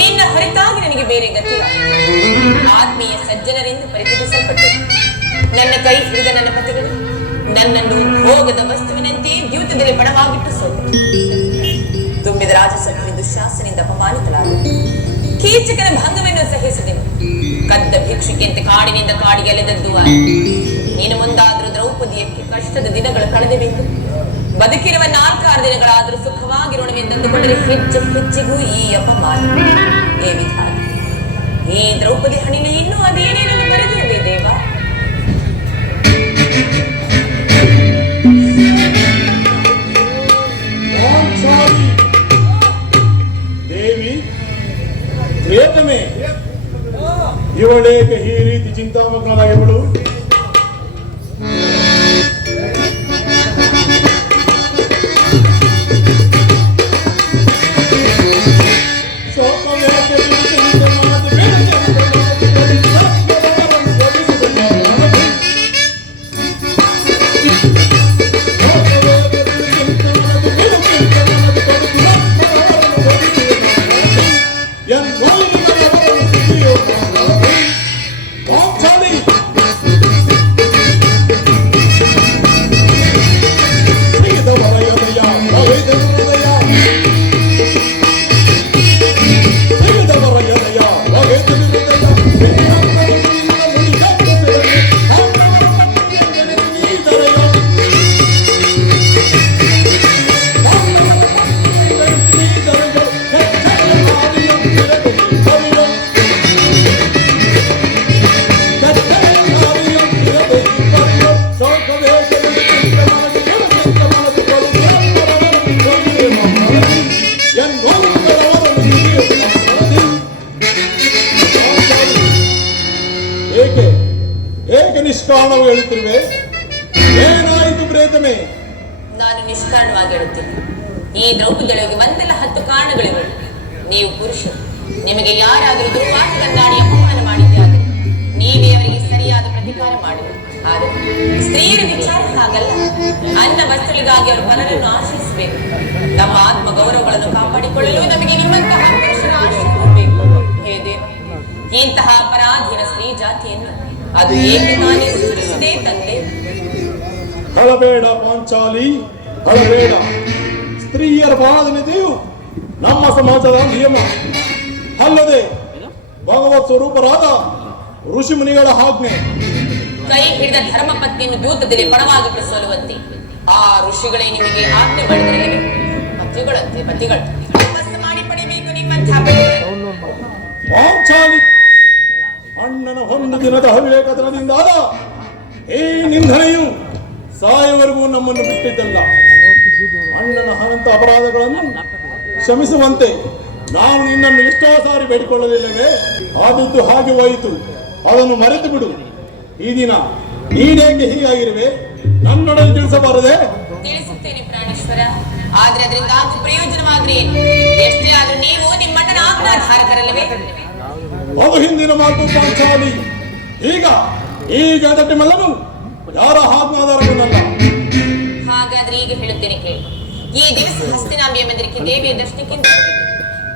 ನಿನ್ನ ಹೊರತಾಗಿ ನನಗೆ ಬೇರೆ ಗತಿಯ ಆತ್ಮೀಯ ಸಜ್ಜನರಿಂದ ಪರಿಚಯಿಸಲ್ಪಟ್ಟೆ. ನನ್ನ ಕೈ ಹಿಡಿದ ನನ್ನ ಪತಿಗಳು ನನ್ನನ್ನು ಭೋಗದ ವಸ್ತುವಿನಂತೆ ದ್ಯೂತದಲ್ಲಿ ಪಣವಾಗಿಟ್ಟು ಸೋತು. ತುಂಬಿದ ರಾಜಸಭೆ ದುಶ್ಯಾಸನಿಂದ ಅಪಮಾನಿತಲಾದ. ಕೀಚಕನ ಭಂಗವನ್ನು ಸಹಿಸಿದೆನು. ಕದ್ದ ಭಿಕ್ಷುಕಿಯಂತೆ ಕಾಡಿನಿಂದ ಕಾಡಿಗೆ ಅಲೆದದ್ದು. ನೀನು ಮುಂದಾದರೂ ದ್ರೌಪದಿಯಕ್ಕೆ ಕಷ್ಟದ ದಿನಗಳು ಕಳೆದವೆಂದು, ಬದುಕಿರುವ 4-6 ದಿನಗಳಾದರೂ ಸುಖವಾಗಿರೋಣವೆಂದುಕೊಂಡರೆ ಹೆಚ್ಚು ಹೆಚ್ಚಿಗೂ ಈ ಅಪಮಾನ. ಏ ವಿಧಾನ, ಈ ದ್ರೌಪದಿ ಹಣಿಲಿ ಇನ್ನೂ ಅದೇನೇನನ್ನು ಬರೆದಿರುವೆ ದೇವ. ದೇವಿ ಪ್ರಿಯತಮೆ, ಇವಳೇಕೆ ಈ ರೀತಿ ಚಿಂತಾಮಗ್ನಳಾಗಿವಳು? ನಿಷ್ಕಾರಣವು ಹೇಳುತ್ತಿರುವೆ, ಏನಾಯಿತು ಪ್ರೇತಮೆ? ನಾನು ನಿಷ್ಕಾರಣವಾಗಿ ಹೇಳುತ್ತೇನೆ. ಈ ದ್ರೌಪದಿಯೊಳಗೆ ಒಂದಲ್ಲ 10 ಕಾರಣಗಳಿವೆ. ನೀವು ಪುರುಷರು, ನಿಮಗೆ ಯಾರಾದರೂ ದುರ್ವಾಸವನ್ನಾಡಿ ಅಪಮಾನ ಮಾಡಿದ್ದಾದರೆ ನೀವೇ ಅವರಿಗೆ ಸರಿಯಾದ ಪ್ರತಿಕಾರ ಮಾಡುವುದು. ಆದರೆ ಸ್ತ್ರೀಯರ ವಿಚಾರ ಹಾಗಲ್ಲ. ಅನ್ನ ವಸ್ತುಗಳಿಗಾಗಿ ಅವರು ಪರರನ್ನು ಆಶ್ರಯಿಸಬೇಕು. ನಮ್ಮ ಆತ್ಮ ಗೌರವಗಳನ್ನು ಕಾಪಾಡಿಕೊಳ್ಳಲು ನಮಗೆ ನಿಮ್ಮಂತಹ ಪುರುಷರ ಆಶ್ರಯ ಬೇಕು. ಹೇ ದೇವ, ಇಂತಹ ಪರಾಧೀನ ಸ್ತ್ರೀ ಜಾತಿಯನ್ನು ಅದು ಏಕೆ ತಾನೇ ಸೃಷ್ಟಿಸಿದೆ ತಂದೆ? ಕಳಬೇಡ ಪಾಂಚಾಲಿ, ಕಳಬೇಡ. ಸ್ತ್ರೀಯರ ಬಾಧನೆಯು ನಮ್ಮ ಸಮಾಜದ ನಿಯಮ ಅಲ್ಲದೆ ಭಗವತ್ ಸ್ವರೂಪರಾದ ಋಷಿ ಮುನಿಗಳ ಆಜ್ಞೆ. ಕೈ ಹಿಡಿದ ಧರ್ಮ ಪತ್ನಿಯನ್ನು ದೂತದಲ್ಲಿ ಪಣವಾಗಿಟ್ಟು ಸೋಲುವಂತೆ ಆ ಋಷಿಗಳೇ ನಿಮಗೆ ಆಜ್ಞೆ ಮಾಡಿದರೆ ಪತಿಗಳಂತೆ ಪತಿಗಳು ಮಾಡಿ ಪಡಿಬೇಕು ನಿಮ್ಮಂತಹ ಪಾಂಚಾಲಿ. ಅಣ್ಣನ 1 ದಿನದ ಹವ್ಯಕತನದಿಂದಾದ ಈ ನಿಂದನೆಯು ಸಾಯುವವರೆಗೂ ನಮ್ಮನ್ನು ಬಿಟ್ಟಿದ್ದಲ್ಲ. ಅಣ್ಣನ ಅನಂತ ಅಪರಾಧಗಳನ್ನು ಕ್ಷಮಿಸುವಂತೆ ನಾನು ನಿನ್ನನ್ನು ಎಷ್ಟೋ ಸಾರಿ ಬೇಡಿಕೊಳ್ಳಲಿಲ್ಲವೇ? ಆದದ್ದು ಹಾಗೆ ಹೋಯಿತು, ಅದನ್ನು ಮರೆತು ಬಿಡು. ಈ ದಿನ ನೀನೇಕೆ ಹೀಗಾಗಿರುವೆ? ನನ್ನೊಡನೆ ತಿಳಿಸಬಾರದೆ? ತಿಳಿಸುತ್ತೇನೆ ಪ್ರಾಣೇಶ್ವರ, ಆದ್ರೆ ಅದರಿಂದ ಆಗು ಪ್ರಯೋಜನವಾಗ್ರಿ ಎಷ್ಟೇ ಆದ್ರೂ ನೀವು ನಿಮ್ಮಣ್ಣನ ಆಜ್ಞಾಧಾರಕರಲ್ಲವೇ? ಅದು ಹಿಂದಿನ ಮಾತು ಪಾಂಚಾಲಿ. ಈಗ ಈ ಜಗತ್ತಿನೆಲ್ಲನು ಯಾರ ಆಜ್ಞಾಧಾರಕನಲ್ಲ. ಹಾಗಾದ್ರೆ ಈಗ ಹೇಳುತ್ತೇನೆ ಕೇಳಿ. ಈ ದಿವಸ ಹಸ್ತಿನಾಂಬಿಯ ಮಂದಿರಕ್ಕೆ ದೇವಿಯ ದರ್ಶನಕ್ಕಿಂತ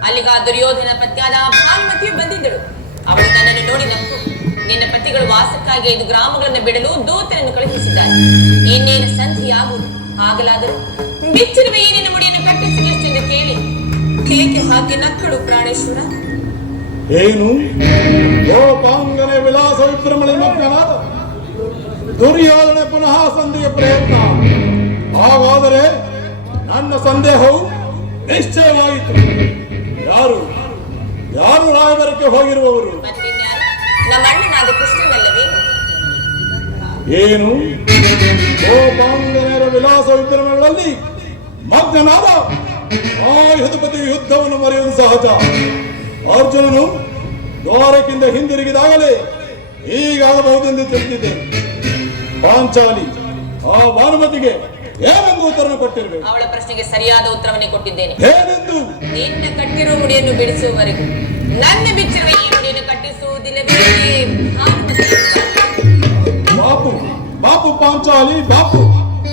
ಅಲ್ಲಿಗ ದುರ್ಯೋಧನ ಪತ್ನಿಯಾದ ಭಾನುಮತಿಯು ಬಂದಿದ್ದಳು. ಅವಳು ನನ್ನನ್ನು ನೋಡಿ ನಕ್ಕು, ನಿನ್ನ ಪತಿಗಳು ವಾಸಕ್ಕಾಗಿ 5 ಗ್ರಾಮಗಳನ್ನು ಬಿಡಲು ದೂತನನ್ನು ಕಳುಹಿಸಿದ್ದಾರೆ. ಇನ್ನೇನು ಸಂಧಿಯಾಗುವುದು. ಆಗಲಾದರೂ ಬಿಚ್ಚಿರುವ ಈ ನಿನ್ನ ಮುಡಿಯನ್ನು ಕಟ್ಟಿಸುವಷ್ಟೆಂದು ಕೇಳಿ ಕೇಕೆ ಹಾಕಿ ನಕ್ಕಳು ಪ್ರಾಣೇಶ್ವರ. ಏನು ಗೋಪಾಂಗನೆ ವಿಲಾಸ ವಿಭ್ರಮಣೆ ಮಗ್ನನಾದ ದುರ್ಯೋಧನೆ ಪುನಃ ಸಂಧಿಗೆ ಪ್ರಯತ್ನ. ಹಾಗಾದರೆ ನನ್ನ ಸಂದೇಹವು ನಿಶ್ಚಯವಾಯಿತು. ಯಾರು ಯಾರು ರಾಯಬರಕ್ಕೆ ಹೋಗಿರುವವರು? ನಮ್ಮ ಅಣ್ಣನಾದ ಕೃಷ್ಣನಲ್ಲವೇ? ಏನು ಗೋಪಾಂಗನೆಯರ ವಿಲಾಸ ವಿಭ್ರಮಗಳಲ್ಲಿ ಮಗ್ನನಾದ ಆಯುಧಪತಿಗೆ ಯುದ್ಧವನ್ನು ಮರೆಯುವುದು ಸಹಜ. ಅರ್ಜುನನು ದ್ವಾರಕ್ಕಿಂದ ಹಿಂದಿರುಗಿದಾಗಲೇ ಹೀಗಾಗಬಹುದೆಂದು ತಿಳಿದಿದೆ. ಪಾಂಚಾಲಿ ಆ ಭಾನುಮತಿಗೆ ಏನೆಂದು ಉತ್ತರ ಕೊಟ್ಟಿರಬೇಕು? ಅವಳ ಪ್ರಶ್ನೆಗೆ ಸರಿಯಾದ ಉತ್ತರವನ್ನೇ ಕೊಟ್ಟಿದ್ದೇನೆ. ಏನೆಂದು? ನಿನ್ನ ಕಟ್ಟಿರುವ ಮುಡಿಯನ್ನು ಬಿಡಿಸುವವರೆಗೂ ನನ್ನ ಬಿಚ್ಚಿರುವ ಈ ಮುಡಿಯನ್ನು ಕಟ್ಟಿಸುವುದಿಲ್ಲವೇ ಭಾನುಮತಿ? ಬಾಪು ಬಾಪು ಪಾಂಚಾಲಿ ಬಾಪು,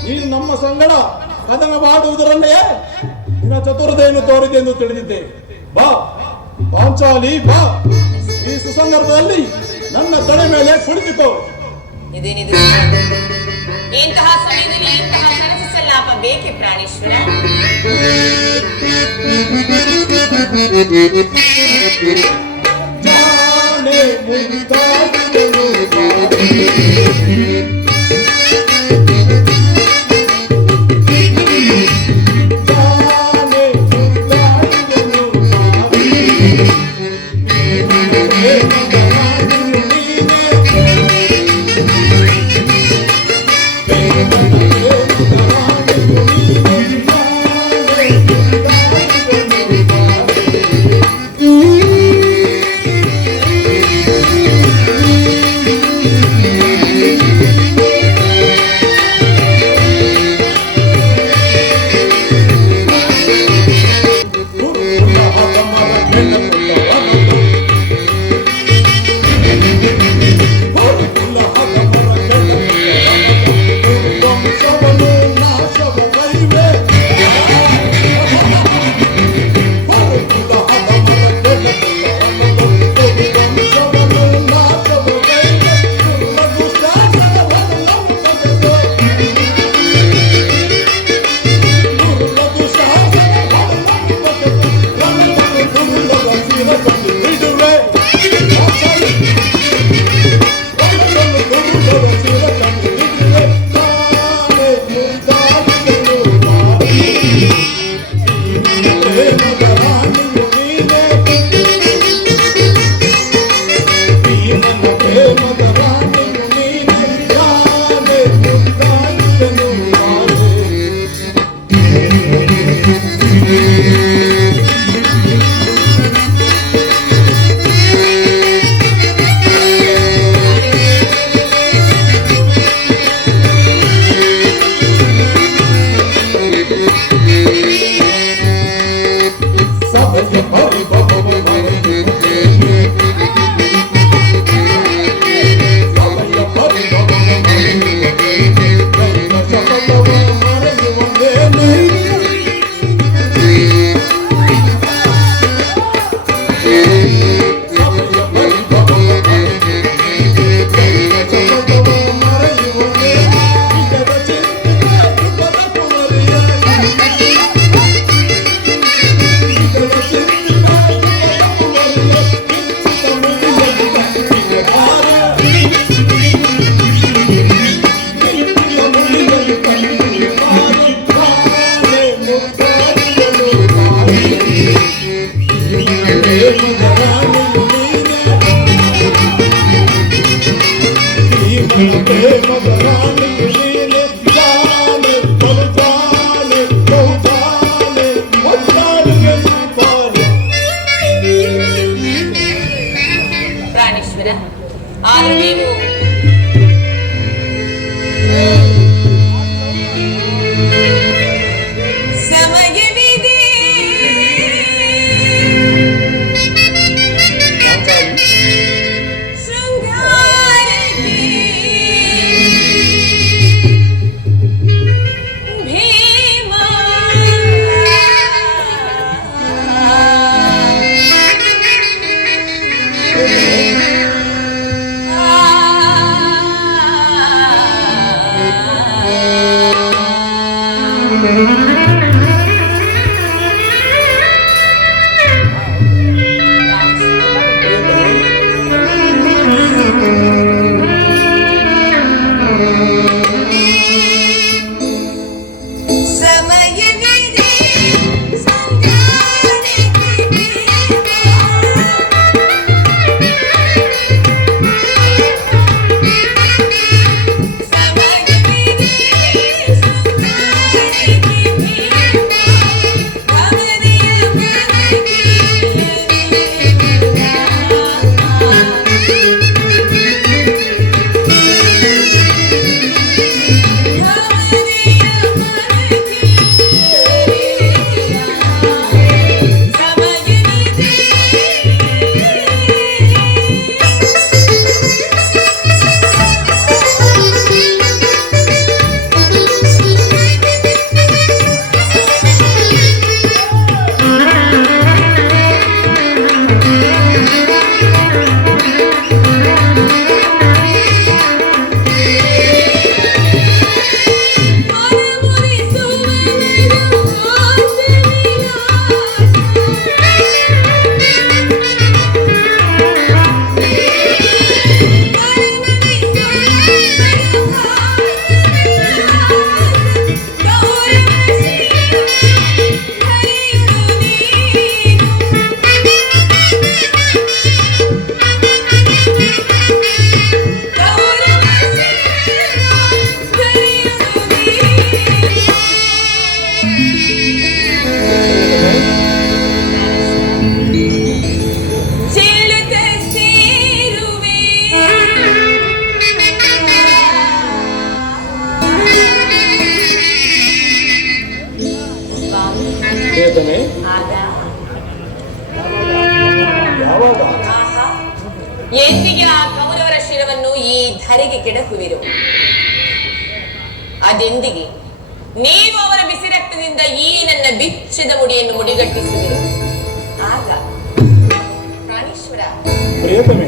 ನೀನು ನಮ್ಮ ಸಂಗಡ ಕದನ ಮಾಡುವುದರಲ್ಲೇ ನಿನ್ನ ಚತುರತೆಯನ್ನು ತೋರಿದೆ ಎಂದು ತಿಳಿದಿದ್ದೆ. ಬಾ ಪಾಂಚಾಲಿ ಬಾ, ಈ ಸುಸಂದರ್ಭದಲ್ಲಿ ನನ್ನ ತಲೆ ಮೇಲೆ ಕುಳಿತುಕೋ. ಇದೇನಿದು? ಇಂತಹ ಸಮಯದಲ್ಲಿ ಇಂತಹ ಸರಸ ಸಲ್ಲಾಪ ಬೇಕೆ ಪ್ರಾಣೇಶ್ವರ? ಜಾನೆ ಮುದ್ದಾಡಿದೆನು ಪ್ರಾಣೇಶ್ವರ, ಆದ್ರೆ ನೀವು ಸಮಯವಿದೆ. ಶೃಂಗಾರಕ್ಕೆ ಭೀಮ ಎಂದಿಗೆ ಆ ಕೌರವರ ಶಿರವನ್ನು ಈ ಧರೆಗೆ ಕೆಡಹುವಿರು? ಅದೆಂದಿಗೆ ನೀವು ಅವರ ಬಿಸಿ ರಕ್ತದಿಂದ ಈ ನನ್ನ ಬಿಚ್ಚಿದ ಮುಡಿಯನ್ನು ಮುಡಿಗಟ್ಟಿಸುವಿರು? ಆಗ ಪ್ರಾಣೇಶ್ವರ ಪ್ರಿಯತಮೆ,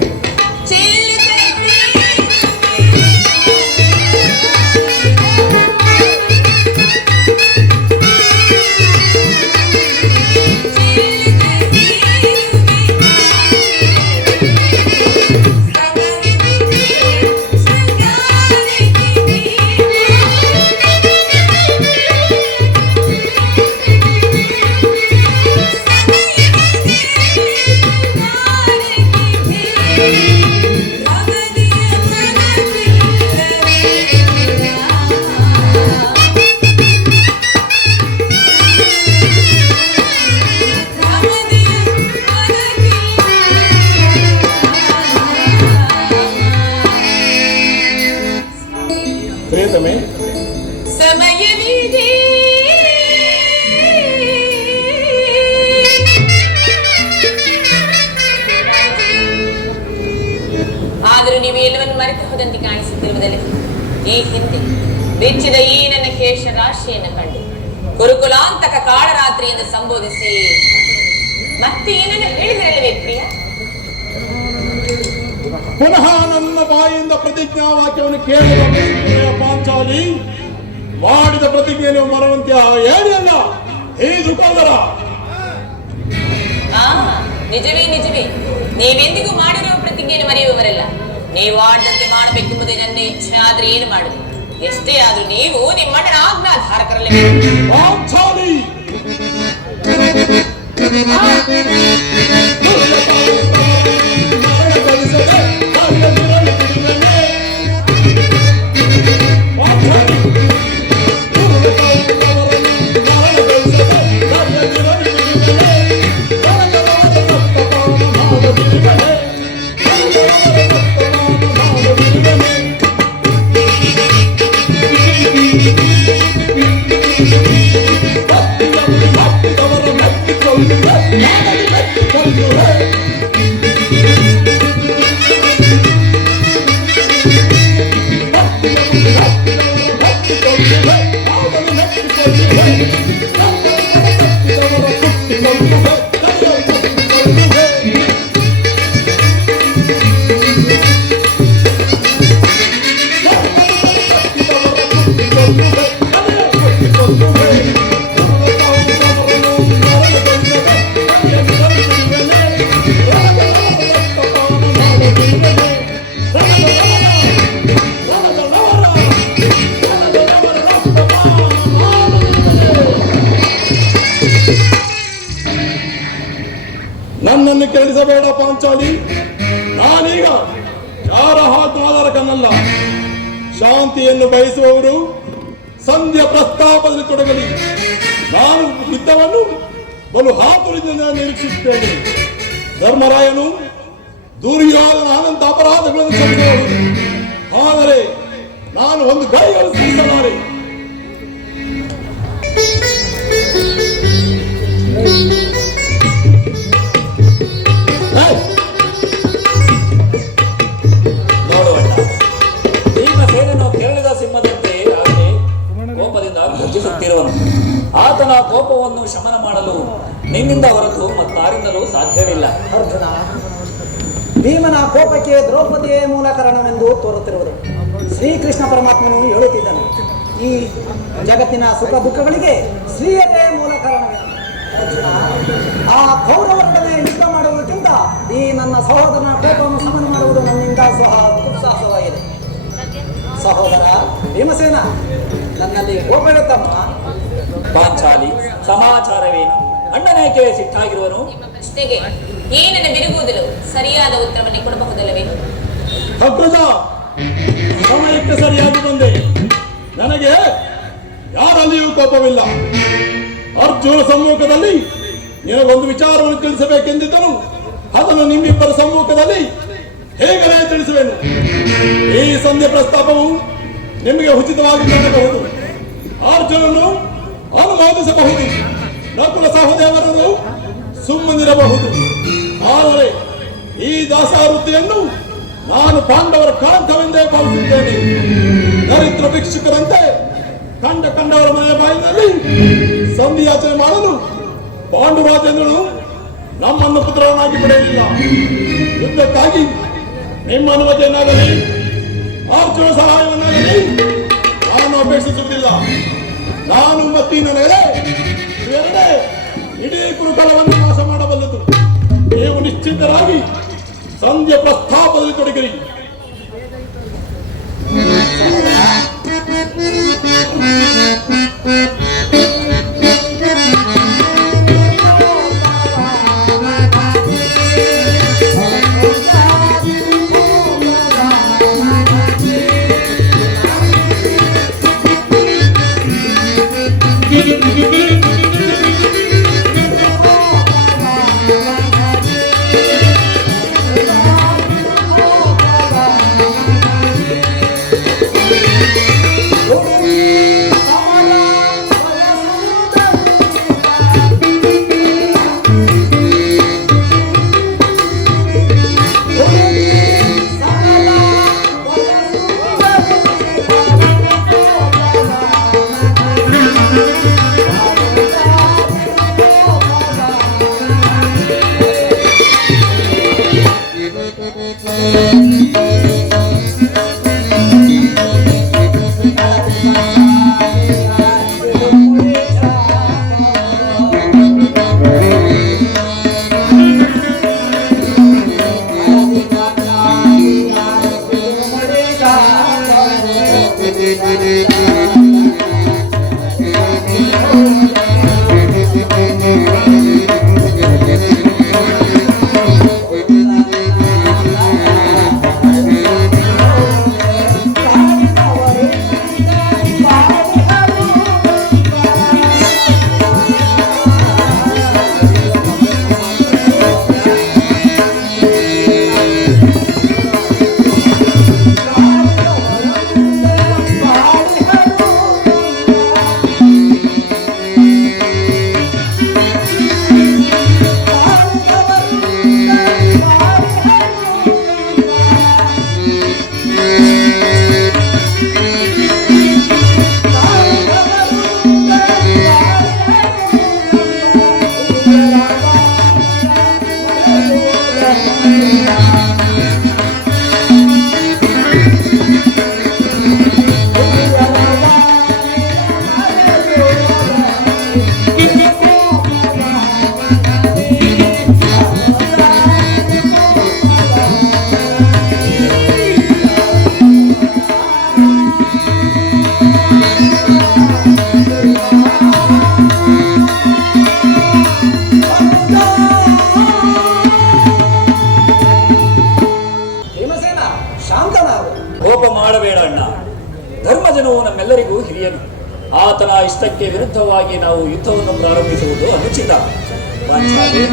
ಪ್ರಿಯತಮೆ, ಸಮಯವಿದೆ. ಆದರೂ ನೀವು ಎಲ್ಲವನ್ನು ಮರೆತು ಹೋದಂತೆ ಕಾಣಿಸುತ್ತಿರುವುದಲ್ಲ. ಈ ಹಿಂದೆ ಬೆಚ್ಚಿದ ಈ ನನ್ನ ಕೇಶ ರಾಶಿಯನ್ನು ಕಂಡು ಕುರುಕುಲಾಂತಕ ಕಾಳರಾತ್ರಿಯಿಂದ ಸಂಬೋಧಿಸಿ ಮತ್ತೆ ಏನನ್ನು ಹೇಳಿದಿರಲ್ಲವೇ ಪ್ರಿಯ? ಪುನಃ ನನ್ನ ಬಾಯಿಂದ ಪ್ರತಿಜ್ಞಾ ವಾಕ್ಯವನ್ನು ಕೇಳುವ ಪಾಂಚಾಲಿ, ಮಾಡಿದ ಪ್ರತಿಜ್ಞೆಯನ್ನು ಮರುವಂತೆ ಹೇಳಿಯಲ್ಲ ಈ ದುಕಾನರ. ನಿಜವೇ ನಿಜವೇ, ನೀವೆಂದಿಗೂ ಮಾಡಿರುವ ಪ್ರತಿಜ್ಞೆಯನ್ನು ಮರೆಯುವವರಲ್ಲ. ನೀವು ಆಡದಂತೆ ಮಾಡಬೇಕೆಂಬುದೇ ನನ್ನ ಇಚ್ಛೆ. ಆದ್ರೆ ಏನು ಮಾಡುದು? ಎಷ್ಟೇ ಆದ್ರೂ ನೀವು ನಿಮ್ಮಣ್ಣನ ಆಜ್ಞಾಧಾರಕರಲ್ಲ. ಪಾಂಚಾಲಿ, ನನ್ನನ್ನು ಕೇಳಿಸಬೇಡ ಪಾಂಚಾಲಿ. ನಾನೀಗ ಯಾರ ಆಜ್ಞಾಧಾರಕನಲ್ಲ. ಶಾಂತಿಯನ್ನು ಬಯಸುವವರು ಸಂಧ್ಯಾ ಪ್ರಸ್ತಾಪದಲ್ಲಿ ತೊಡಗಲಿ. ನಾನು ಯುದ್ಧವನ್ನು ಬಲು ಹಾತುರದಿಂದ ನಿರೀಕ್ಷಿಸುತ್ತೇನೆ. ಧರ್ಮರಾಯನು ದುರ್ಯೋಧನ ಅನಂತ ಅಪರಾಧಗಳನ್ನು ಕ್ಷಮಿಸಬಹುದು, ಆದರೆ ನಾನು ಒಂದು ಗೈಯನ್ನು ಸಹಿಸಲಾರೆ. ಆತನ ಕೋಪವನ್ನು ಶಮನ ಮಾಡಲು ನಿನ್ನಿಂದ ಹೊರತು ಮತ್ತಾರಿಂದಲೂ ಸಾಧ್ಯವಿಲ್ಲ. ಅರ್ಜುನ, ಭೀಮನ ಕೋಪಕ್ಕೆ ದ್ರೌಪದಿಯೇ ಮೂಲ ಕಾರಣವೆಂದು ತೋರುತ್ತಿರುವುದು. ಶ್ರೀಕೃಷ್ಣ ಪರಮಾತ್ಮನು ಹೇಳುತ್ತಿದ್ದನು, ಈ ಜಗತ್ತಿನ ಸುಖ ದುಃಖಗಳಿಗೆ ಸ್ತ್ರೀಯರೇ ಮೂಲ ಕಾರಣವೆಂದು. ಅರ್ಜುನ, ಆ ಕೌರವರೊಡನೆ ಯುದ್ಧ ಮಾಡುವುದಕ್ಕಿಂತ ಈ ನನ್ನ ಸಹೋದರನ ಕೋಪವನ್ನು ಶಮನ ಮಾಡುವುದು ನನ್ನಿಂದ ದುಸ್ಸಾಹಸವಾಗಿದೆ. ಸಹೋದರ ಭೀಮಸೇನ, ನನ್ನಲ್ಲಿ ಕೋಪವೇ ತಮ್ಮ. ಪಾಂಚಾಲಿ, ಸಮಾಚಾರವೇನು? ಅಣ್ಣನೇಕೆ ಸಿಟ್ಟಾಗಿರುವನು? ನಿಮ್ಮ ಪ್ರಶ್ನೆಗೆ ಏನನ್ನು ಬಿರುಗುವುದಲು ಸರಿಯಾದ ಉತ್ತರವನ್ನು ಕೊಡಬಹುದಲ್ಲವೇ? ಅಗ್ರಜ, ಸಮಯಕ್ಕೆ ಸರಿಯಾಗಿ ಬಂದೆ. ನನಗೆ ಯಾರಲ್ಲಿಯೂ ಕೋಪವಿಲ್ಲ. ಅರ್ಜುನ ಸಮ್ಮುಖದಲ್ಲಿ ನಿನಗೊಂದು ವಿಚಾರವನ್ನು ತಿಳಿಸಬೇಕೆಂದಿದ್ದನು. ಅದನ್ನು ನಿಮ್ಮಿಬ್ಬರ ಸಮ್ಮುಖದಲ್ಲಿ ಹೇಗಲೇ ತಿಳಿಸುವೆನು. ಈ ಸಂಧಿ ಪ್ರಸ್ತಾಪವು ನಿಮಗೆ ಉಚಿತವಾಗಿ ಕಾಣಬಹುದು. ಅರ್ಜುನನು ಅನುಮೋದಿಸಬಹುದು, ನಕುಲ ಸಹದೇವರನ್ನು ಸುಮ್ಮನಿರಬಹುದು. ಆದರೆ ಈ ದಾಸಾವೃತ್ತಿಯನ್ನು ನಾನು ಪಾಂಡವರ ಕಳಂಕವೆಂದೇ ಭಾವಿಸಿದ್ದೇನೆ. ದರಿದ್ರ ಭಿಕ್ಷುಕರಂತೆ ಕಂಡವರ ಮನೆಯ ಬಾಯಿನಲ್ಲಿ ಸಂಧಿಯಾಚನೆ ಮಾಡಲು ಪಾಂಡುರಾಜೇಂದ್ರನು ನಮ್ಮನ್ನು ಪುತ್ರರನ್ನಾಗಿ ಬಿಡಲಿಲ್ಲ. ಯುದ್ಧಕ್ಕಾಗಿ ನಿಮ್ಮ ಅನುಮತಿಯನ್ನಾಗಲಿ ಅರ್ಜುನ ಸಹಾಯವನ್ನಾಗಲಿ ನಾನು ಅಪೇಕ್ಷಿಸುವುದಿಲ್ಲ. ನಾನು ಮತ್ತು ನನಗೆ ಇವೆರಡೇ ಇಡೀ ಕುರುಕಲವನ್ನು ನಾಶ ಮಾಡಬಲ್ಲದು. ನೀವು ನಿಶ್ಚಿತರಾಗಿ ಸಂಧ್ಯಾ ಪ್ರಸ್ತಾಪದಲ್ಲಿ ತೊಡಗಿರಿ. ಕೋಪ ಮಾಡಬೇಡ ಅಣ್ಣ. ಧರ್ಮಜನು ನಮ್ಮೆಲ್ಲರಿಗೂ ಹಿರಿಯನು. ಆತನ ಇಷ್ಟಕ್ಕೆ ವಿರುದ್ಧವಾಗಿ ನಾವು ಯುದ್ಧವನ್ನು ಪ್ರಾರಂಭಿಸುವುದು ಅನುಚಿತ. ಪಾಂಚಾಲಿ,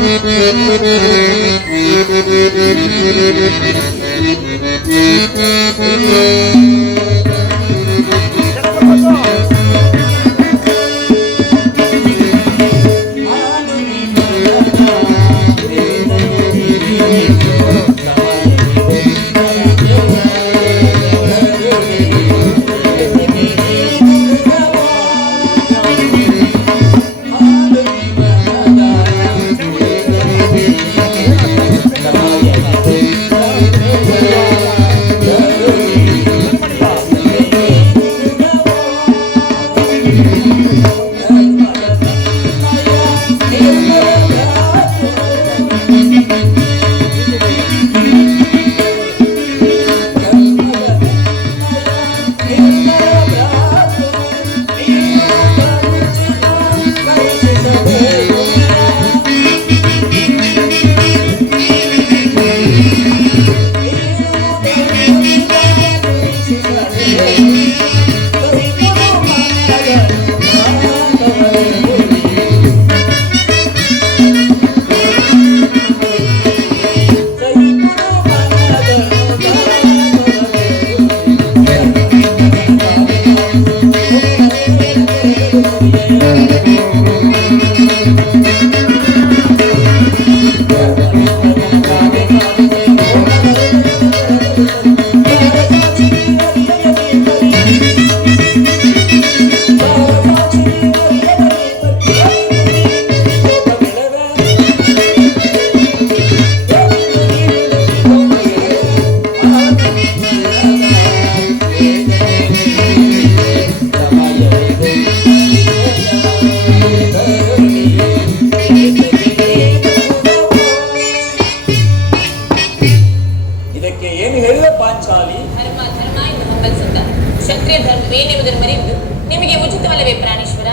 ಇದಕ್ಕೆ ಏನು ಹೇಳಿದೆ ಪಾಂಚಾಲಿ? ಧರ್ಮ ಧರ್ಮ ಎಂದು ಹಂಬಲಿಸುತ್ತ ಕ್ಷತ್ರಿಯ ಧರ್ಮವೇನೆಂಬುದನ್ನು ಮರೆಯುವುದು ನಿಮಗೆ ಉಚಿತವಲ್ಲವೇ ಪ್ರಾಣೇಶ್ವರ?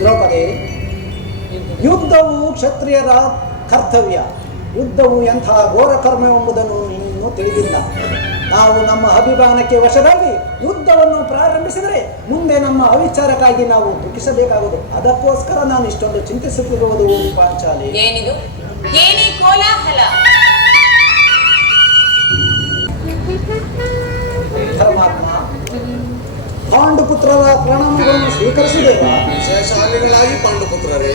ದ್ರೌಪದಿ, ಯುದ್ಧವು ಕ್ಷತ್ರಿಯರ ಕರ್ತವ್ಯ. ಯುದ್ಧವು ಎಂತಹ ಘೋರ ಕರ್ಮವೆಂಬುದನ್ನು ಇನ್ನೂ ತಿಳಿದಿಲ್ಲ. ನಾವು ನಮ್ಮ ಅಭಿಮಾನಕ್ಕೆ ವಶರಾಗಿ ಯುದ್ಧವನ್ನು ಪ್ರಾರಂಭಿಸಿದರೆ ಮುಂದೆ ನಮ್ಮ ಅವಿಚಾರಕ್ಕಾಗಿ ನಾವು ದುಃಖಿಸಬೇಕಾಗುವುದು. ಅದಕ್ಕೋಸ್ಕರ ನಾನು ಇಷ್ಟೊಂದು ಚಿಂತಿಸುತ್ತಿರುವುದು ಪಾಂಚಾಲಿ. ಏನಿದು? ಏನೇ ಕೋಲಾಹಲ? ಪರಮಾತ್ಮ, ಪಾಂಡುಪುತ್ರರ ಪ್ರಣಾಮಗಳನ್ನು ಸ್ವೀಕರಿಸಿದೇವಾ? ವಿಶೇಷಾಲಿಗಳಾಗಿ ಪಾಂಡುಪುತ್ರರೇ.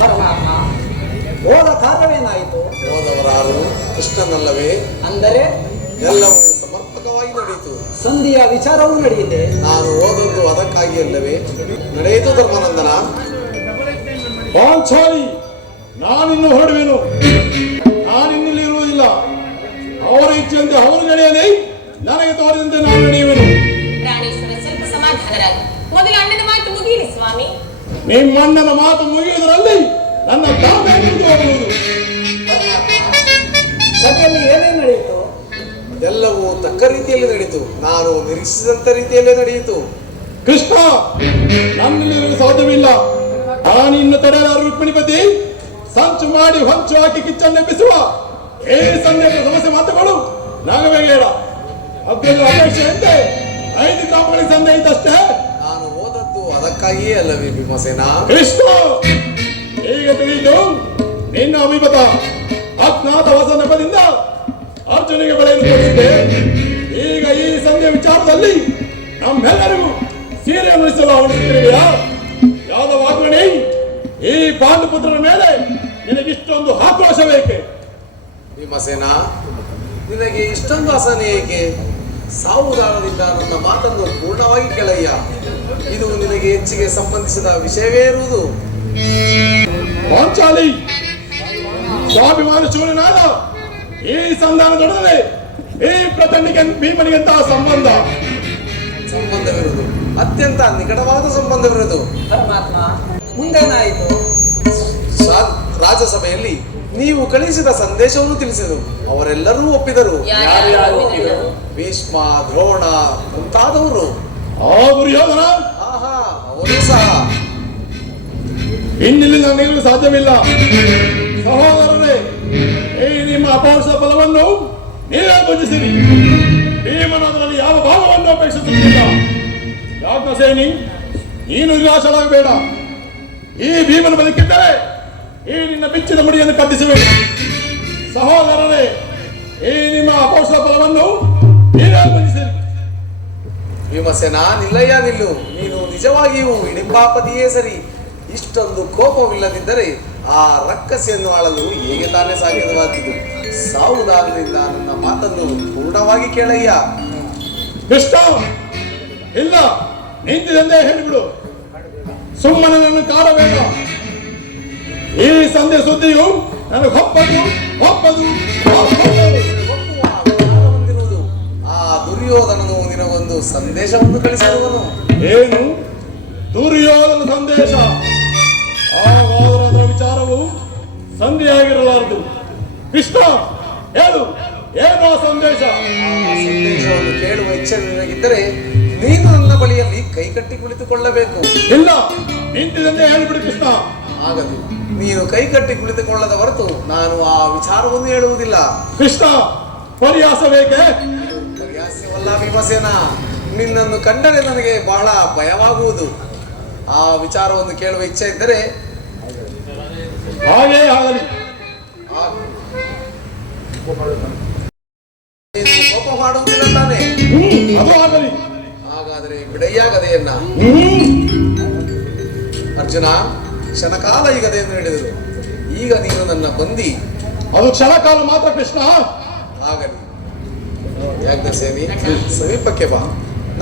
ಪರಮಾತ್ಮ, ಹೋದ ಕಾರ್ಯವೇನಾಯಿತು? ಹೋದವರಾರು ಕೃಷ್ಣನಲ್ಲವೇ? ಅಂದರೆ ಎಲ್ಲವೂ ಸಮರ್ಪಕವಾಗಿ ನಡೆಯಿತು. ಸಂಧಿಯ ವಿಚಾರವೂ ನಡೆಯಿತೆ. ನಾನು ಓದದ್ದು ಅದಕ್ಕಾಗಿ ಅಲ್ಲವೇ? ನಡೆಯಿತು ಧರ್ಮಾನಂದನ. ಪಾಂಚಾಲಿ, ನಾನಿನ್ನು ಹೊರಡುವೆನು. ನಾನಿನ್ನಲ್ಲಿ ಇರುವುದಿಲ್ಲ. ಅವರ ಇಚ್ಛೆಯಂತೆ ಅವರು ನಡೆಯಲಿ, ನನಗೆ ತೋರಿದಂತೆ ನಾನು ನಡೆಯುವೆನು. ಪ್ರಾಣೇಶ್ವರ, ಸ್ವಲ್ಪ ಸಮಾಧಾನರಾಗಿ ಮೊದಲು ಅಣ್ಣನ ಮಾತು ಮುಗಿಯಿರಿ ಸ್ವಾಮಿ. ನಿಮ್ಮಣ್ಣನ ಮಾತು ಮುಗಿಯುವುದರಲ್ಲಿ ನನ್ನ ತಾಳ್ಮೆ ಮುಗಿದು ಹೋಗುವುದು. ಸಭೆಯಲ್ಲಿ ಏನೇನು ನಡೆಯಿತು? ಎಲ್ಲವೂ ತಕ್ಕ ರೀತಿಯಲ್ಲಿ ನಡೆಯಿತು. ನಾನು ನಿರೀಕ್ಷಿಸಿದಂತ ರೀತಿಯಲ್ಲೇ ನಡೆಯಿತು. ಕೃಷ್ಣ, ನನ್ನಲ್ಲಿರಲು ಸಾಧ್ಯವಿಲ್ಲ. ನಾನಿನ್ನು ತಡೆಯಲಾರ ರುಕ್ಮಿಣಿಪತಿ ಸಂಚು ಮಾಡಿ ಹೊಂಚು ಹಾಕಿ ಕಿಚ್ಚನ್ನು ಎಬ್ಬಿಸುವ ಈ ಸಂದೇಹ ಸಮಸ್ಯೆ ಮಾತುಗಳು ನಾಗಬೇಡ. ಅಭ್ಯರ್ಥಿ ಅಪೇಕ್ಷೆಯಂತೆ 5 ಗ್ರಾಮಗಳಿಗೆ ಸಂದೇಹ ಇದ್ದಷ್ಟೇ. ನಾನು ಓದದ್ದು ಅದಕ್ಕಾಗಿಯೇ ಅಲ್ಲವೇ ಭೀಮಸೇನ? ಕೃಷ್ಣ, ಈಗ ತಿಳಿದು ನಿನ್ನ ಅಭಿಮತ ಅಜ್ಞಾತ ಹೊಸ ನೆಪದಿಂದ ಅರ್ಜುನಿಗೆ ಬೆಳೆಯನ್ನು ಕೊಟ್ಟಿದ್ದೆ. ಈಗ ಈ ಸಂಧ್ಯೆ ವಿಚಾರದಲ್ಲಿ ನಮ್ಮೆಲ್ಲರಿಗೂ ಸೀರೆ ಅನುಸರಿಸಲು ಅವನಿಸಿದೆಯಾ? ಯಾದವಾಗ್ರಣಿ, ಈ ಪಾಂಡುಪುತ್ರರ ಮೇಲೆ ನಿನಗಿಷ್ಟೊಂದು ಆಕ್ರೋಶ ಬೇಕೆ? ಭೀಮಸೇನ, ನಿನಗೆ ಇಷ್ಟೊಂದು ಅಸಹನೆ ಏಕೆ? ಸಾವುದಾರದಿಂದ ನನ್ನ ಮಾತನ್ನು ಪೂರ್ಣವಾಗಿ ಕೇಳಯ್ಯ. ಇದು ನಿನಗೆ ಹೆಚ್ಚಿಗೆ ಸಂಬಂಧಿಸಿದ ವಿಷಯವೇ ಇರುವುದು. ಪಾಂಚಾಲಿ, ಸ್ವಾಭಿಮಾನ ಶೂನ್ಯನಾದ ಈ ಸಂಧಾನದೊಡನೆ ಈ ಪ್ರಚಂಡಿಗೆ ಭೀಮನಿಗಂತಹ ಸಂಬಂಧವಿರುವುದು, ಅತ್ಯಂತ ನಿಕಟವಾದ ಸಂಬಂಧವಿರುವುದು. ಪರಮಾತ್ಮ, ಮುಂದೇನಾಯಿತು? ರಾಜಸಭೆಯಲ್ಲಿ ನೀವು ಕಳಿಸಿದ ಸಂದೇಶವನ್ನು ತಿಳಿಸಿದರು. ಅವರೆಲ್ಲರೂ ಒಪ್ಪಿದರು. ಯಾರ್ಯಾರು ಒಪ್ಪಿದರು? ಭೀಷ್ಮ, ದ್ರೋಣ ಮುಂತಾದವರು. ಆ ದುರ್ಯೋಧನ ಆಹಾ, ಅವರು ಸಹ. ಇನ್ನಿಲ್ಲಿ ನನಗೆ ಸಾಧ್ಯವಿಲ್ಲ. ಸಹೋದರರೇ, ಈ ನಿಮ್ಮ ಅಪೌರುಷದ ಫಲವನ್ನು ನೀವೇ ಭುಜಿಸಿರಿ. ಭೀಮನು ಅದರಲ್ಲಿ ಯಾವ ಭಾಗವನ್ನು ಅಪೇಕ್ಷಿಸುತ್ತಿಲ್ಲ. ಯಾಜ್ಞಸೇನಿ, ನೀನು ನಿರಾಶರಾಗಬೇಡ. ಈ ಭೀಮನು ಬದುಕಿದ್ದರೆ ಈ ನಿನ್ನ ಬಿಚ್ಚಿದ ಮುಡಿಯನ್ನು ಕತ್ತಿಸುವೆ. ಸಹೋದರರೇ, ಈ ನಿಮ್ಮ ಅಪೌರುಷದ ಫಲವನ್ನು ನೀವೇ ಭುಜಿಸಿರಿ. ಭೀಮಸೇನ, ನಿಲ್ಲಯ್ಯ ನಿಲ್ಲು. ನೀನು ನಿಜವಾಗಿಯೂ ಹಿಡಿಂಬಾಪತಿಯೇ ಸರಿ. ಇಷ್ಟೊಂದು ಕೋಪವಿಲ್ಲದಿದ್ದರೆ ಆ ರಕ್ಕಸಿಯನ್ನು ಆಳಲು ಹೇಗೆ ತಾನೇ ಸಾಧ್ಯವಾದದ್ದು? ಸಾವುದಾರರಿಂದ ನನ್ನ ಮಾತನ್ನು ಪೂರ್ಣವಾಗಿ ಕೇಳಯ್ಯ. ಕೃಷ್ಣ, ಇಲ್ಲ, ನಿಂತಿದಂತೆ ಹೇಳಿಬಿಡು. ಸುಮ್ಮನೆ ನನ್ನ ಕಾಡಬೇಡ. ಈ ಸಂಧೆ ಸುದ್ದಿಯು ನನಗೆ ಹೊಪ್ಪದು. ಹೊಂದಿರುವುದು ಆ ದುರ್ಯೋಧನನು ನಿನಗೊಂದು ಸಂದೇಶವನ್ನು ಕಳಿಸಿರುವನು. ಏನು ದುರ್ಯೋಧನ ಸಂದೇಶ? ಹಾಗಾದರೆ ವಿಚಾರವು ಸಂಧಿಯಾಗಿರಲಾರದು. ಕೃಷ್ಣ, ಹೇಳು, ಏನು ಆ ಸಂದೇಶ? ಆ ಸಂದೇಶವನ್ನು ಕೇಳುವ ಇಚ್ಛೆ ನಿನಗಿದ್ದರೆ ನೀನು ನನ್ನ ಬಳಿಯಲ್ಲಿ ಕೈಕಟ್ಟಿ ಕುಳಿತುಕೊಳ್ಳಬೇಕು. ಇಲ್ಲ, ನಿಂತಿದಂತೆ ಹೇಳಿಬಿಡು ಕೃಷ್ಣ. ಆಗದು. ನೀನು ಕೈಕಟ್ಟಿ ಕುಳಿತುಕೊಳ್ಳದ ಹೊರತು ನಾನು ಆ ವಿಚಾರವನ್ನು ಹೇಳುವುದಿಲ್ಲ. ಕೃಷ್ಣ, ಪರಿಹಾಸ ಬೇಕೆ? ಪರ್ಯಾಸ್ಯವಲ್ಲ ಭೀಮಸೇನ. ನಿನ್ನನ್ನು ಕಂಡರೆ ನನಗೆ ಬಹಳ ಭಯವಾಗುವುದು. ಆ ವಿಚಾರವನ್ನು ಕೇಳುವ ಇಚ್ಛೆ ಇದ್ದರೆ ಹಾಗೇ ಆಗಲಿ. ನೀನು ಕೋಪ ಮಾಡುವುದಿಲ್ಲ ತಾನೆ? ಅದು ಆಗಲಿ. ಹಾಗಾದರೆ ಬಿಡಯ್ಯ ಗದೆಯನ್ನ. ಅರ್ಜುನ ಕ್ಷಣಕಾಲ ಈ ಗದೆಯನ್ನು ಹಿಡಿದರು. ಈಗ ನೀನು ನನ್ನ ಬಂದಿ. ಅದು ಕ್ಷಣಕಾಲ ಮಾತ್ರ ಕೃಷ್ಣ. ಆಗಲಿ ಯಾಜ್ಞಸೇನಿ, ಸಮೀಪಕ್ಕೆ ಬಾ.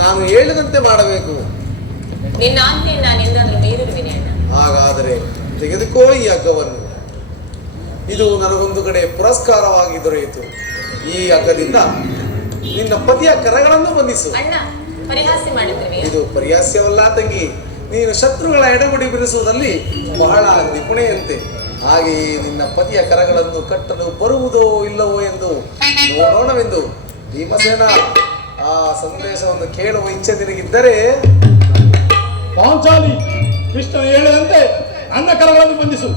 ನಾನು ಹೇಳಿದಂತೆ ಮಾಡಬೇಕು. ನಿನ್ನ ಆಜ್ಞೆ ನಾನೆಂದಾದ್ರೂ ಮೀರಿರುವೆನೆ ಅಣ್ಣ. ಹಾಗಾದರೆ ತೆಗೆದುಕೋ ಈ ಹಗ್ಗವನ್ನು. ಇದು ನನಗೊಂದು ಕಡೆ ಪುರಸ್ಕಾರವಾಗಿ ದೊರೆಯಿತು. ಈ ಹಗ್ಗದಿಂದ ನಿನ್ನ ಪತಿಯ ಕರಗಳನ್ನು ಬಂಧಿಸು. ಅಣ್ಣ ಪರಿಹಾಸ್ಯ ಮಾಡುತ್ತಿರುವೆ. ಇದು ಪರಿಹಾಸ್ಯವಲ್ಲ ತಂಗಿ, ನೀನು ಶತ್ರುಗಳ ಎಡಗುಡಿ ಬಿಡಿಸುವುದಲ್ಲಿ ಬಹಳ ನಿಪುಣೆಯಂತೆ. ಹಾಗೆಯೇ ನಿನ್ನ ಪತಿಯ ಕರಗಳನ್ನು ಕಟ್ಟಲು ಬರುವುದೋ ಇಲ್ಲವೋ ಎಂದು ನೋಡೋಣವೆಂದು ಭೀಮಸೇನ ಆ ಸಂದೇಶವನ್ನು ಕೇಳುವ ಇಚ್ಛೆ ನಿನಗಿದ್ದರೆ ಪಾಂಚಾಲಿ ಕೃಷ್ಣ ಹೇಳಿದಂತೆ ನನ್ನ ಕರಗಳನ್ನು ಬಂಧಿಸು.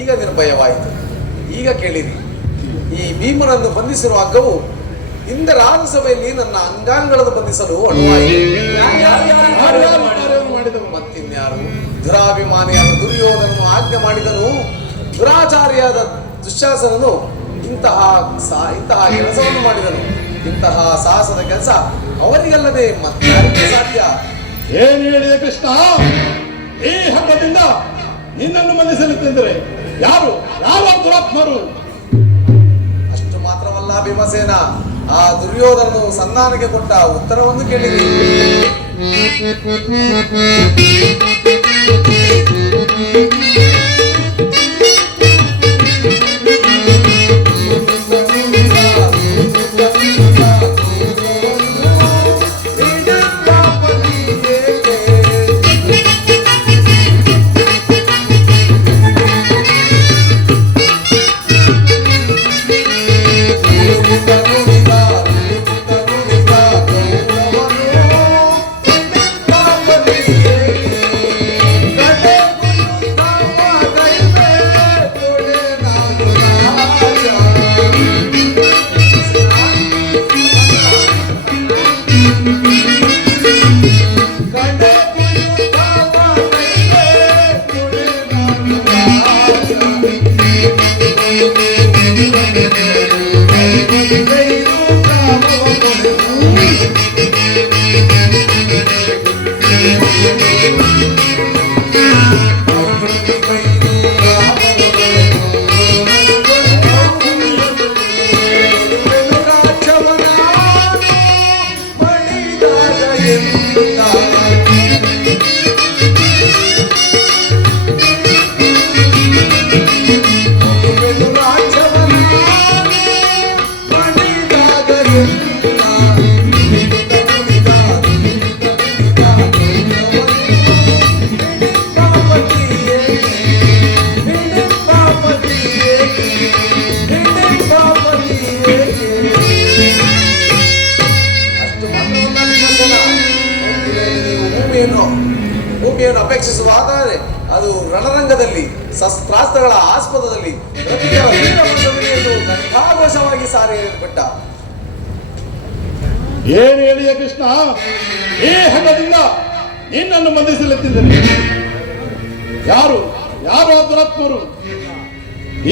ಈಗ ನಿರ್ಭಯವಾಯಿತು. ಈಗ ಕೇಳಿರಿ, ಈ ಭೀಮನನ್ನು ಬಂಧಿಸಿರುವ ಹಗ್ಗವು ಹಿಂದೆ ರಾಜಸಭೆಯಲ್ಲಿ ನನ್ನ ಅಂಗಾಂಗಗಳನ್ನು ಬಂಧಿಸಲು ಅಣುವಾಯಿತು. ಮತ್ತಿನ್ಯಾರು? ದುರಾಭಿಮಾನಿಯಾದ ದುರ್ಯೋಧನನು ಆಜ್ಞೆ ಮಾಡಿದನು. ದುರಾಚಾರಿಯಾದ ದುಶ್ಯಾಸನನು ಇಂತಹ ಕೆಲಸವನ್ನು ಮಾಡಿದನು. ಇಂತಹ ಸಾಹಸದ ಕೆಲಸ ಅವರಿಗಲ್ಲದೆ ಮತ್ತಾರಿಗೆ ಸಾಧ್ಯ? ಏನು ಹೇಳಿದೆ ಕೃಷ್ಣ? ಈ ಹಗ್ಗದಿಂದ ನಿನ್ನನ್ನು ಬಂಧಿಸಲಿತ್ತೆಂದರೆ ಯಾರು ದುರಾತ್ಮರು? ಅಷ್ಟು ಮಾತ್ರವಲ್ಲ ಭೀಮಸೇನ, ಆ ದುರ್ಯೋಧನನು ಸಂಧಾನಕ್ಕೆ ಕೊಟ್ಟ ಉತ್ತರವನ್ನು ಕೇಳಿರಿ. ಭೂಮಿಯನ್ನು ಅಪೇಕ್ಷಿಸುವಾದರೆ ಅದು ರಣರಂಗದಲ್ಲಿ ಶಸ್ತ್ರಾಸ್ತ್ರಗಳ ಆಸ್ಪದದಲ್ಲಿ ಎಂದು ಘಂಟಾಘೋಷವಾಗಿ ಸಾರಿ ಬಿಟ್ಟ. ಏನು ಹೇಳಿದೆ ಕೃಷ್ಣ? ಈ ಹಗ್ಗದಿಂದ ನಿನ್ನನ್ನು ಬಂಧಿಸಲಿತ್ತಿದ್ದರೆ ಯಾರು ದುರಾತ್ಮರು?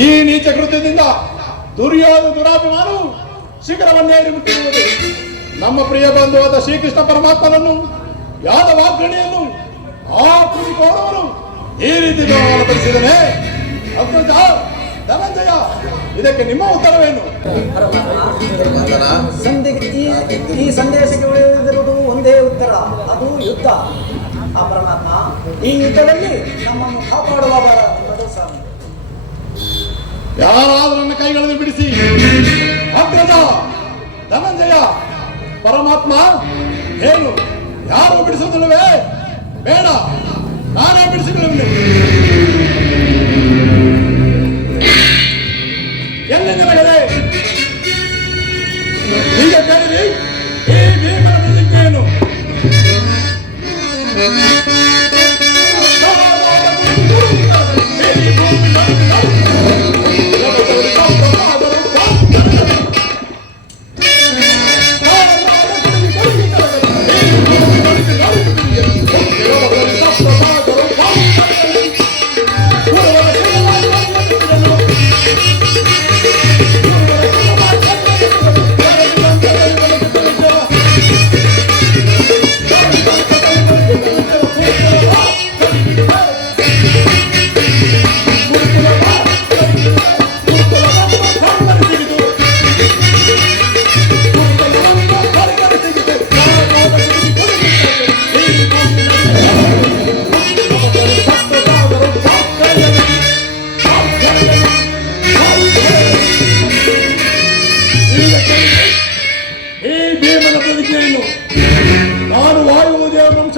ಈ ನೀಚ ಕೃತ್ಯದಿಂದ ದುರಾಭಿಮಾನವು ಶಿಖರವನ್ನೇರಿ ಮುಟ್ಟಿರುವುದು. ನಮ್ಮ ಪ್ರಿಯ ಬಂಧುವಾದ ಶ್ರೀಕೃಷ್ಣ ಪರಮಾತ್ಮನನ್ನು, ಯಾದವಾಗ್ರಣಿಯನ್ನು, ಆ ಕುರಿಕೋಣವನ್ನು ಈ ರೀತಿ ಅವಮಾನಪಡಿಸಿದನೆ. ಅಗ್ರಜ ಧನಂಜಯ, ಇದಕ್ಕೆ ನಿಮ್ಮ ಉತ್ತರವೇನು? ಈ ಸಂದೇಶಕ್ಕೆ ಉಳಿದಿರುವುದು ಒಂದೇ ಉತ್ತರ, ಅದು ಯುದ್ಧ. ಆ ಪರಮಾತ್ಮ ಈ ಯುದ್ಧದಲ್ಲಿ ನಮ್ಮನ್ನು ಕಾಪಾಡುವ ಬರ ನಿಮ್ಮದು ಸ್ವಾಮಿ. ಯಾರಾದರೂ ನನ್ನ ಕೈಗಳನ್ನು ಬಿಡಿಸಿ. ಅಗ್ರಜ ಧನಂಜಯ, ಪರಮಾತ್ಮ ಏನು ಯಾರು ಬಿಡಿಸುವುದಿಲ್ಲವೇ? ಬೇಡ, ನಾನೇ ಬಿಡಿಸಿಕೊಳ್ಳುವೆ. ಎಲ್ಲಿಂದ ನಡೆದೆ? ಈಗ ಕೇಳಿರಿ, ಈ ಭೀಮನ ಪ್ರತಿಜ್ಞೆಯನ್ನು.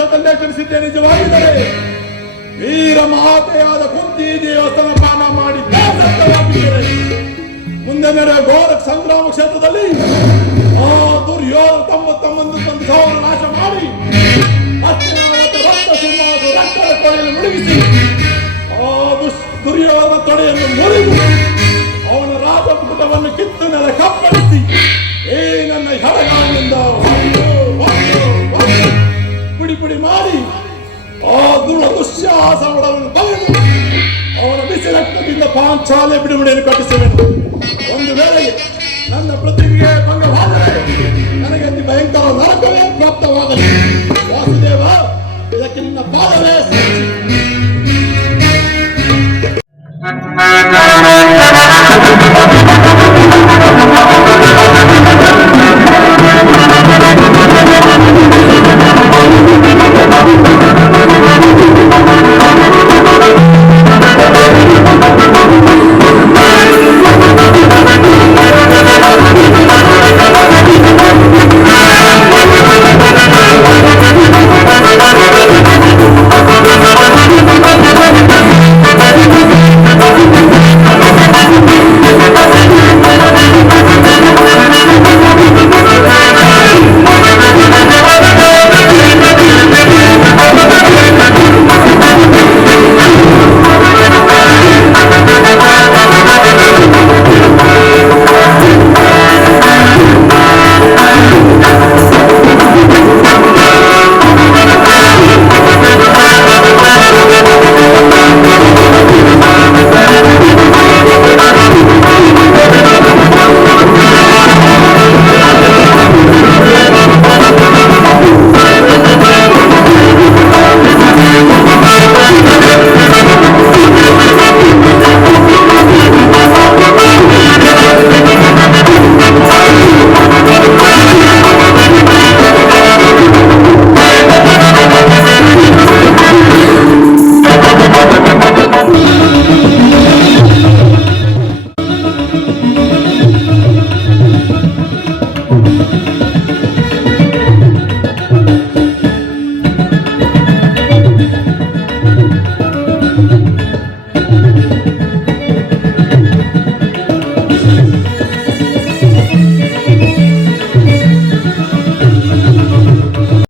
ಮಾತನ್ನೇ ತಿಳಿಸಿದ್ದೆ ನಿಜವಾಗಿದ್ದರೆ ವೀರ ಮಾತೆಯಾದ ಕುಂತಿ ದೇವಸ್ಥಾನ ಪಾನ ಮಾಡಿ ಸತ್ಯವಾಗಿದ್ದರೆ ಮುಂದೆ ನಡೆಯುವ ಘೋರ ಸಂಗ್ರಾಮ ಕ್ಷೇತ್ರದಲ್ಲಿ ಆ ದುರ್ಯೋಧನ ತಮ್ಮನ್ನು ತಂದು ಸಾವಿರ ನಾಶ ಮಾಡಿ ಹಸ್ತಿನಾವತಿ ರಕ್ತ ಸಿಂಹಾಸನ ರಕ್ತದ ಕೊಳೆಯನ್ನು ಮುಳುಗಿಸಿ ಆ ದುರ್ಯೋಧನ ತೊಡೆಯನ್ನು ಮುರಿದು ಅವನ ರಾಜಪುಟವನ್ನು ಕಿತ್ತು ನೆಲ ಕಪ್ಪಳಿಸಿ ಏ ನನ್ನ ಹಡಗಾಲಿನಿಂದ ಪುಡಿ ಪುಡಿ ಮಾಡಿ ಆ ದುಶ್ಯಾಸವನ್ನು ಬಗೆದು ಅವನ ಬಿಸಿ ರಕ್ತದಿಂದ ಪಾಂಚಾಲೆ ಬಿಡುಗಡೆಯನ್ನು ಕಟ್ಟಿಸುವೆನು. ಒಂದು ವೇಳೆ ನನ್ನ ಪ್ರತಿಜ್ಞೆ ಭಂಗವಾದರೆ ನನಗೆ ಅತಿ ಭಯಂಕರ